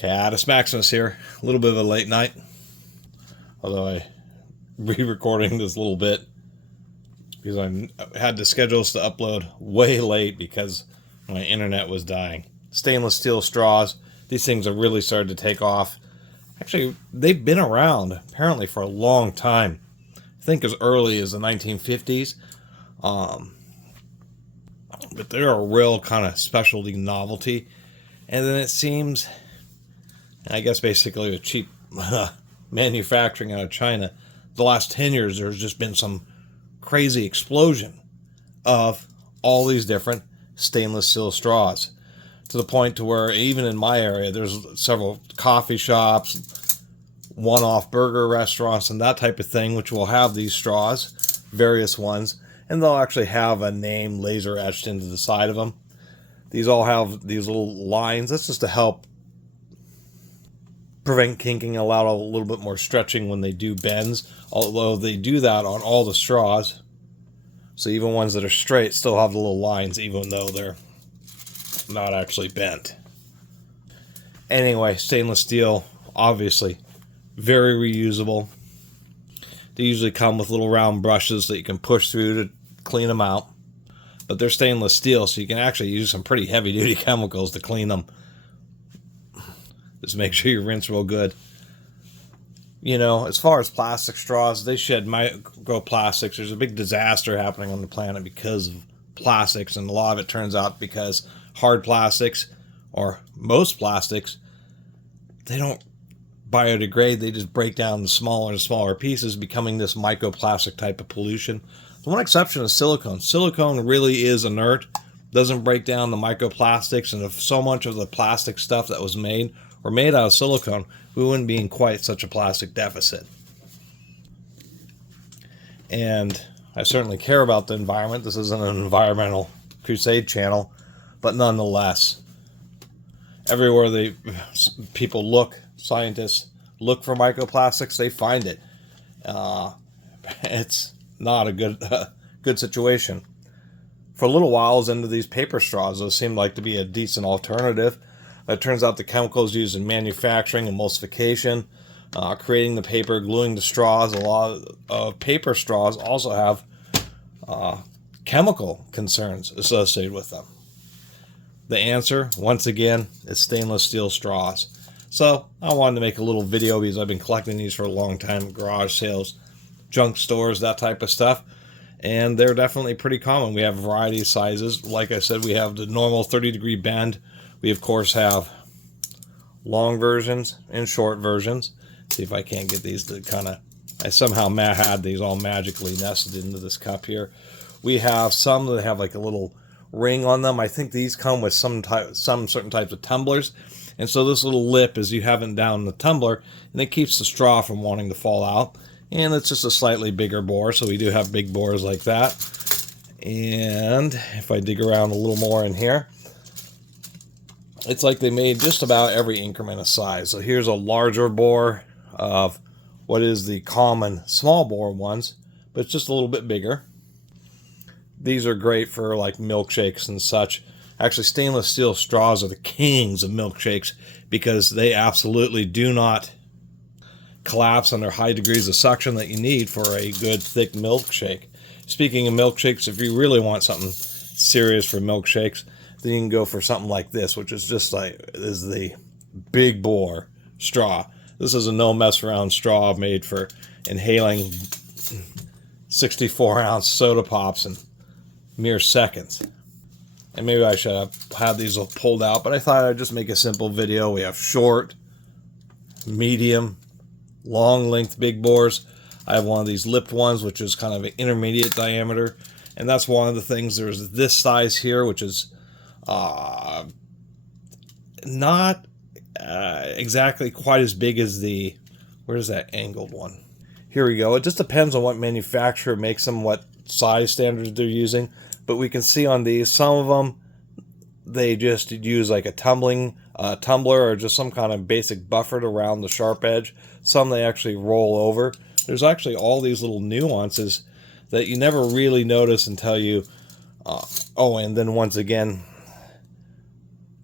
Catus Maximus here. A little bit of a late night, although I re-recording this little bit because I had to schedule this to upload way late because my internet was dying. Stainless steel straws. These things have really started to take off. Actually, they've been around apparently for a long time. I think as early as the 1950s. But they're a real kind of specialty novelty. And then it seems, I guess basically with cheap manufacturing out of China, the last 10 years there's just been some crazy explosion of all these different stainless steel straws, to the point to where even in my area there's several coffee shops, one-off burger restaurants and that type of thing which will have these straws, various ones, and they'll actually have a name laser etched into the side of them. These all have these little lines. That's just to help prevent kinking, allow a little bit more stretching when they do bends, although they do that on all the straws. So even ones that are straight still have the little lines, even though they're not actually bent. Anyway, stainless steel, obviously, very reusable. They usually come with little round brushes that you can push through to clean them out. But they're stainless steel, so you can actually use some pretty heavy-duty chemicals to clean them. Just make sure you rinse real good. You know, as far as plastic straws, they shed microplastics. There's a big disaster happening on the planet because of plastics, and a lot of it turns out because hard plastics, or most plastics, they don't biodegrade. They just break down into smaller and smaller pieces, becoming this microplastic type of pollution. The one exception is silicone. Silicone really is inert, doesn't break down the microplastics, and if so much of the plastic stuff that was made were made out of silicone, we wouldn't be in quite such a plastic deficit. And I certainly care about the environment. This isn't an environmental crusade channel, but nonetheless, everywhere people look, scientists look for microplastics, they find it. It's not a good situation. For a little while, I was into these paper straws. Those seemed like to be a decent alternative. It turns out the chemicals used in manufacturing, emulsification, creating the paper, gluing the straws, a lot of paper straws also have chemical concerns associated with them. The answer, once again, is stainless steel straws. So I wanted to make a little video because I've been collecting these for a long time, garage sales, junk stores, that type of stuff, and they're definitely pretty common. We have a variety of sizes. Like I said, we have the normal 30-degree bend. We of course have long versions and short versions. See if I can't get these to kind of, I somehow had these all magically nested into this cup here. We have some that have like a little ring on them. I think these come with some certain types of tumblers, and so this little lip is you have it down the tumbler, and it keeps the straw from wanting to fall out. And it's just a slightly bigger bore, so we do have big bores like that. And if I dig around a little more in here, it's like they made just about every increment of size. So here's a larger bore of what is the common small bore ones, but it's just a little bit bigger. These are great for like milkshakes and such. Actually, stainless steel straws are the kings of milkshakes because they absolutely do not collapse under high degrees of suction that you need for a good thick milkshake. Speaking of milkshakes, if you really want something serious for milkshakes, then you can go for something like this, which is just like is the big bore straw. This is a no mess around straw made for inhaling 64-ounce soda pops in mere seconds. And maybe I should have had these pulled out, but I thought I'd just make a simple video. We have short, medium, long length big bores. I have one of these lipped ones, which is kind of an intermediate diameter, and that's one of the things. There's this size here, which is not exactly quite as big as the, where's that angled one? Here we go. It just depends on what manufacturer makes them, what size standards they're using, but we can see on these, some of them, they just use like a tumbler or just some kind of basic buffer around the sharp edge. Some they actually roll over. There's actually all these little nuances that you never really notice until you, oh, and then once again,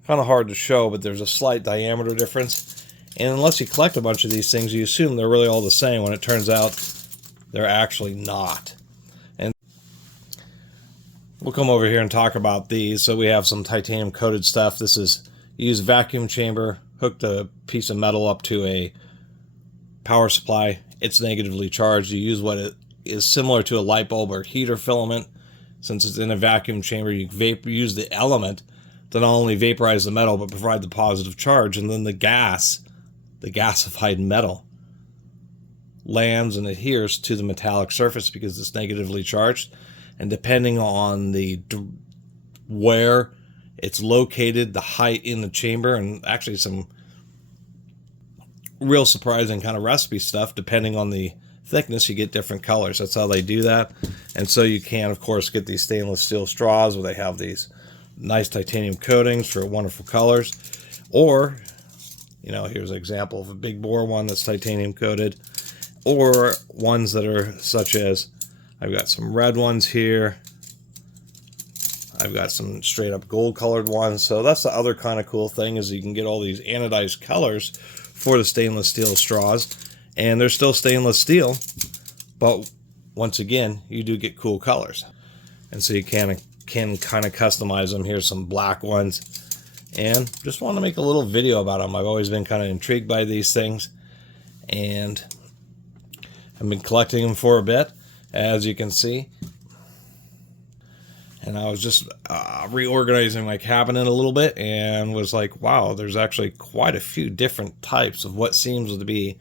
Kind of hard to show, but there's a slight diameter difference. And unless you collect a bunch of these things, you assume they're really all the same, when it turns out they're actually not. And we'll come over here and talk about these. So we have some titanium coated stuff. This is, you use a vacuum chamber, hook the piece of metal up to a power supply. It's negatively charged. You use what is similar to a light bulb or heater filament. Since it's in a vacuum chamber, you use the element to not only vaporize the metal, but provide the positive charge. And then the gasified metal, lands and adheres to the metallic surface because it's negatively charged. And depending on where it's located, the height in the chamber, and actually some real surprising kind of recipe stuff, depending on the thickness, you get different colors. That's how they do that. And so you can, of course, get these stainless steel straws where they have these nice titanium coatings for wonderful colors. Or, you know, here's an example of a big bore one that's titanium coated. Or ones that are such as, I've got some red ones here. I've got some straight up gold colored ones. So that's the other kind of cool thing, is you can get all these anodized colors for the stainless steel straws. And they're still stainless steel, but once again, you do get cool colors. And so you can kind of customize them. Here's some black ones. And just want to make a little video about them. I've always been kind of intrigued by these things. And I've been collecting them for a bit, as you can see. And I was just reorganizing my cabinet a little bit and was like, wow, there's actually quite a few different types of what seems to be,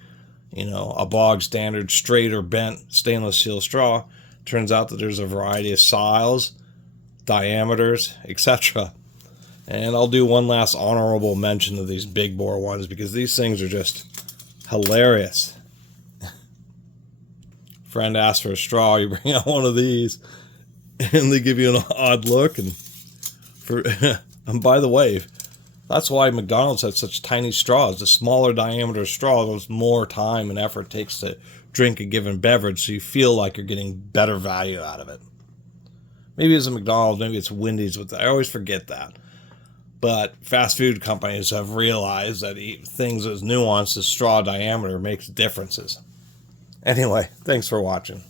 you know, a bog standard straight or bent stainless steel straw. Turns out that there's a variety of styles, diameters, etc. And I'll do one last honorable mention of these big bore ones, because these things are just hilarious. Friend asks for a straw, you bring out one of these, and they give you an odd look. And and by the way, that's why McDonald's has such tiny straws. The smaller diameter straw, there's more time and effort it takes to drink a given beverage, so you feel like you're getting better value out of it. Maybe it's a McDonald's, maybe it's Wendy's, but I always forget that. But fast food companies have realized that things as nuanced as straw diameter makes differences. Anyway, thanks for watching.